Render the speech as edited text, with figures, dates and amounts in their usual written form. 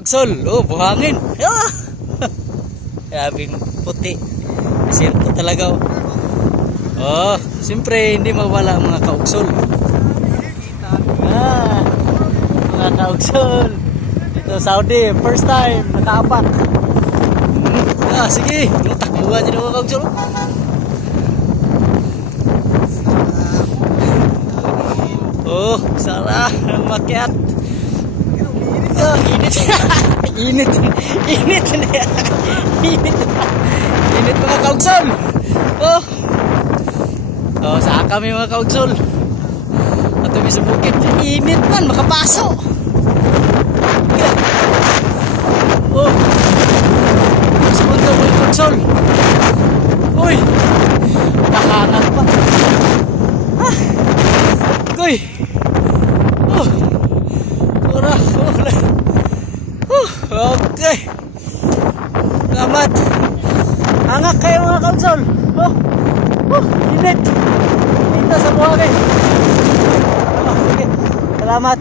Sol, oh, buhangin. Ah! Grabing puti. Sirto talaga. Oh, siyempre hindi mawala ang mga kaugsol. Ah, mga kaugsol. Dito Saudi, first time nakaapat. Ah, sige, takbuhan niyo mga kaugsol. Oh, sarap makiat. Oh, init. Init. Init. Init. Init mga kaugsol. Oh. Oh, saan kami mga kaugsol? At kami sa bukid. Init man, makapaso. Oh. Sa punto mga kaugsol. Uy. Nakahangat pa. Ah. Uy. Oh. Okay. Selamat. Angak kayo mga kaugsol. Init. Init sa buhangin. Sige. Salamat.